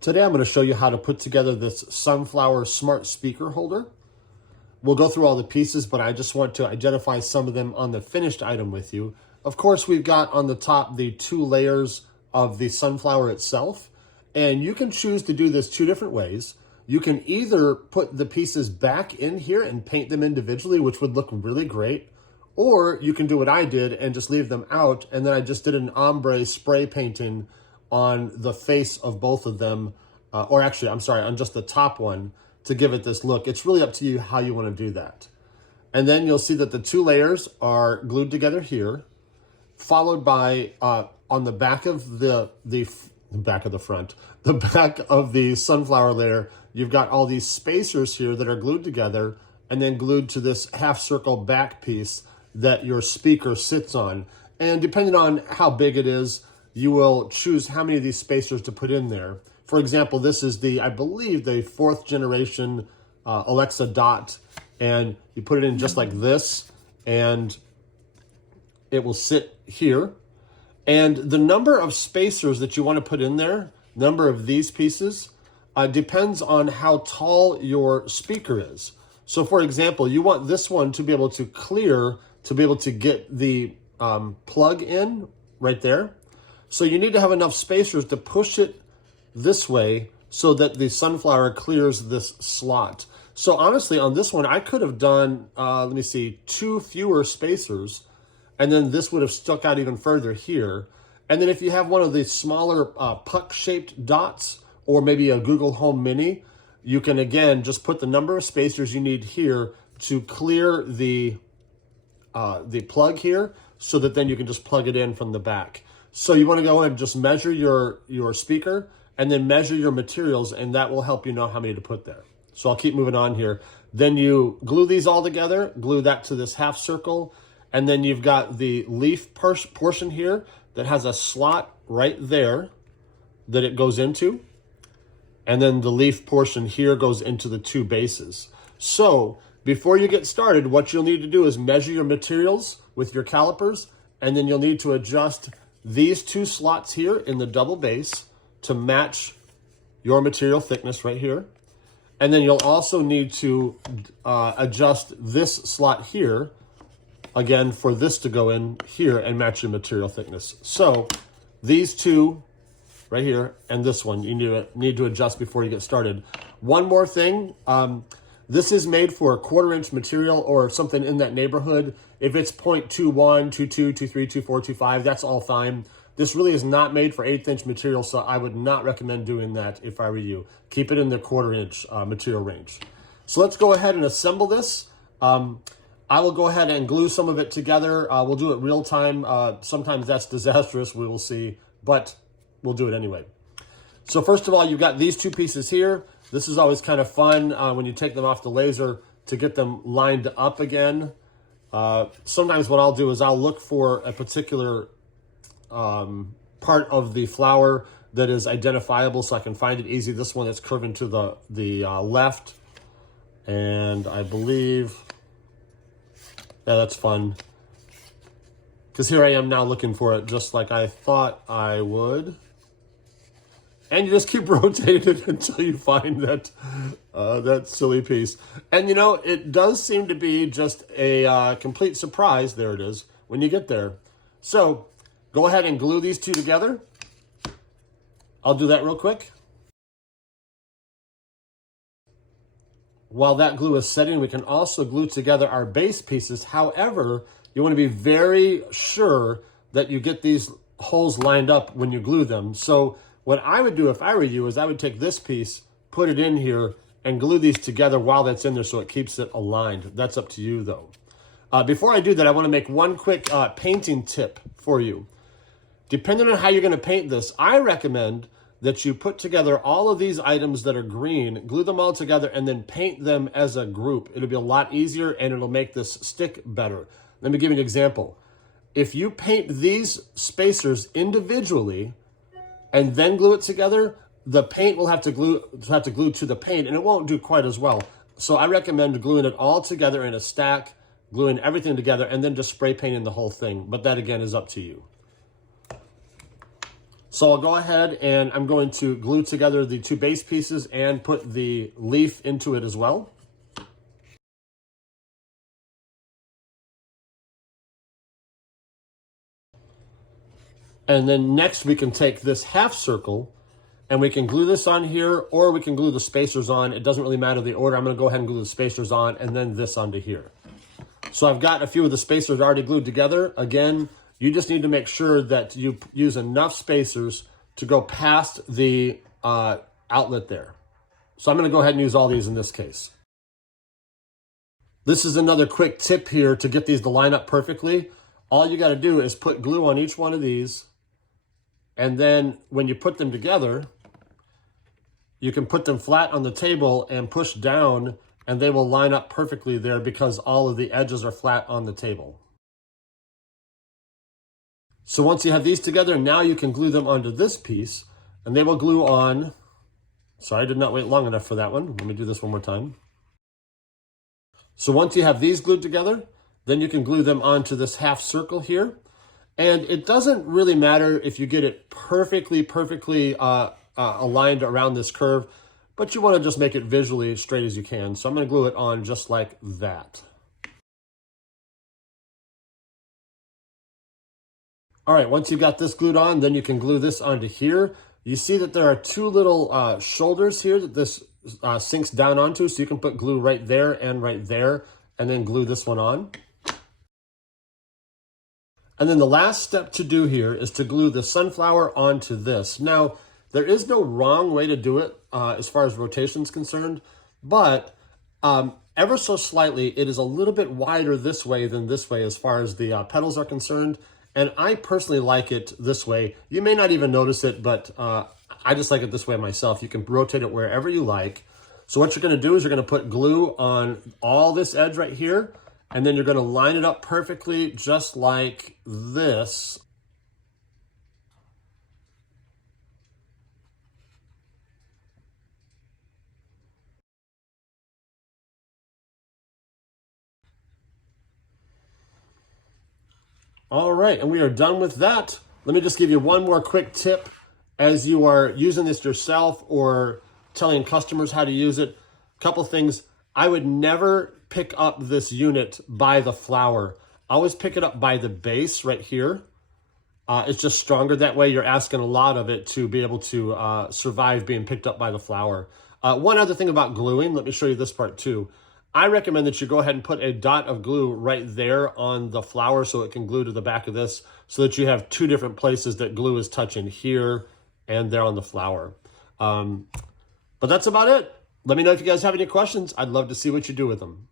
Today I'm going to show you how to put together this sunflower smart speaker holder. We'll go through all the pieces, but I just want to identify some of them on the finished item with you. Of course, we've got on the top the 2 layers of the sunflower itself, and you can choose to do this 2 different ways. You can either put the pieces back in here and paint them individually, which would look really great, or you can do what I did and just leave them out, and then I just did an ombre spray painting on the face of both of them, or actually, I'm sorry, on just the top one to give it this look. It's really up to you how you want to do that. And then you'll see that the 2 layers are glued together here, followed by on the back of the back of the sunflower layer, you've got all these spacers here that are glued together and then glued to this half circle back piece that your speaker sits on. And depending on how big it is, you will choose how many of these spacers to put in there. For example, this is I believe the 4th generation Alexa Dot, and you put it in just like this, and it will sit here. And the number of spacers that you want to put in there, number of these pieces, depends on how tall your speaker is. So for example, you want this one to be able to clear, to be able to get the plug in right there. So you need to have enough spacers to push it this way so that the sunflower clears this slot. So honestly, on this one, I could have done, let me see, 2 fewer spacers, and then this would have stuck out even further here. And then if you have one of the smaller puck-shaped dots, or maybe a Google Home Mini, you can, again, just put the number of spacers you need here to clear the plug here, so that then you can just plug it in from the back. So you want to go ahead and just measure your speaker and then measure your materials, and that will help you know how many to put there. So I'll keep moving on here. Then you glue these all together, glue that to this half circle, and then you've got the leaf portion here that has a slot right there that it goes into. And then the leaf portion here goes into the 2 bases. So before you get started, what you'll need to do is measure your materials with your calipers, and then you'll need to adjust these 2 slots here in the double base to match your material thickness right here. And then you'll also need to adjust this slot here, again, for this to go in here and match your material thickness. So these 2 right here and this one, you need to adjust before you get started. One more thing, this is made for a 1/4 inch material or something in that neighborhood. If it's 0.21, 22, 23, 24, 25, that's all fine. This really is not made for 1/8 inch material, so I would not recommend doing that if I were you. Keep it in the 1/4 inch material range. So let's go ahead and assemble this. I will go ahead and glue some of it together. We'll do it real time. Sometimes that's disastrous, we will see, but we'll do it anyway. So first of all, you've got these 2 pieces here. This is always kind of fun when you take them off the laser to get them lined up again. Sometimes what I'll do is I'll look for a particular part of the flower that is identifiable so I can find it easy. This one that's curving to the left, and I believe, yeah, that's fun. Because here I am now looking for it just like I thought I would. And you just keep rotating it until you find that silly piece. And you know, it does seem to be just a complete surprise. There it is when you get there. So go ahead and glue these 2 together. I'll do that real quick. While that glue is setting, we can also glue together our base pieces. However, you want to be very sure that you get these holes lined up when you glue them. So what I would do if I were you is I would take this piece, put it in here, and glue these together while that's in there so it keeps it aligned. That's up to you though. Before I do that, I want to make one quick painting tip for you. Depending on how you're going to paint this, I recommend that you put together all of these items that are green, glue them all together, and then paint them as a group. It'll be a lot easier and it'll make this stick better. Let me give you an example. If you paint these spacers individually and then glue it together, the paint will have to glue to the paint, and it won't do quite as well. So I recommend gluing it all together in a stack, gluing everything together, and then just spray painting the whole thing. But that again is up to you. So I'll go ahead and I'm going to glue together the two base pieces and put the leaf into it as well. And then next we can take this half circle and we can glue this on here, or we can glue the spacers on. It doesn't really matter the order. I'm gonna go ahead and glue the spacers on and then this onto here. So I've got a few of the spacers already glued together. Again, you just need to make sure that you use enough spacers to go past the outlet there. So I'm gonna go ahead and use all these in this case. This is another quick tip here to get these to line up perfectly. All you gotta do is put glue on each one of these, and then when you put them together, you can put them flat on the table and push down, and they will line up perfectly there because all of the edges are flat on the table. So once you have these together, now you can glue them onto this piece, and they will glue on. Sorry, I did not wait long enough for that one. Let me do this one more time. So once you have these glued together, then you can glue them onto this half circle here. And it doesn't really matter if you get it perfectly aligned around this curve, but you want to just make it visually as straight as you can. So I'm going to glue it on just like that. All right, once you've got this glued on, then you can glue this onto here. You see that there are two little shoulders here that this sinks down onto, so you can put glue right there, and then glue this one on. And then the last step to do here is to glue the sunflower onto this. Now, there is no wrong way to do it as far as rotation is concerned, but ever so slightly, it is a little bit wider this way than this way as far as the petals are concerned. And I personally like it this way. You may not even notice it, but I just like it this way myself. You can rotate it wherever you like. So what you're gonna do is you're gonna put glue on all this edge right here, and then you're gonna line it up perfectly just like this. All right, and we are done with that. Let me just give you one more quick tip as you are using this yourself or telling customers how to use it. A couple things. I would never pick up this unit by the flower. I always pick it up by the base right here. It's just stronger that way. You're asking a lot of it to be able to survive being picked up by the flower. One other thing about gluing, let me show you this part too. I recommend that you go ahead and put a dot of glue right there on the flower so it can glue to the back of this, so that you have two different places that glue is touching, here and there on the flower. But that's about it. Let me know if you guys have any questions. I'd love to see what you do with them.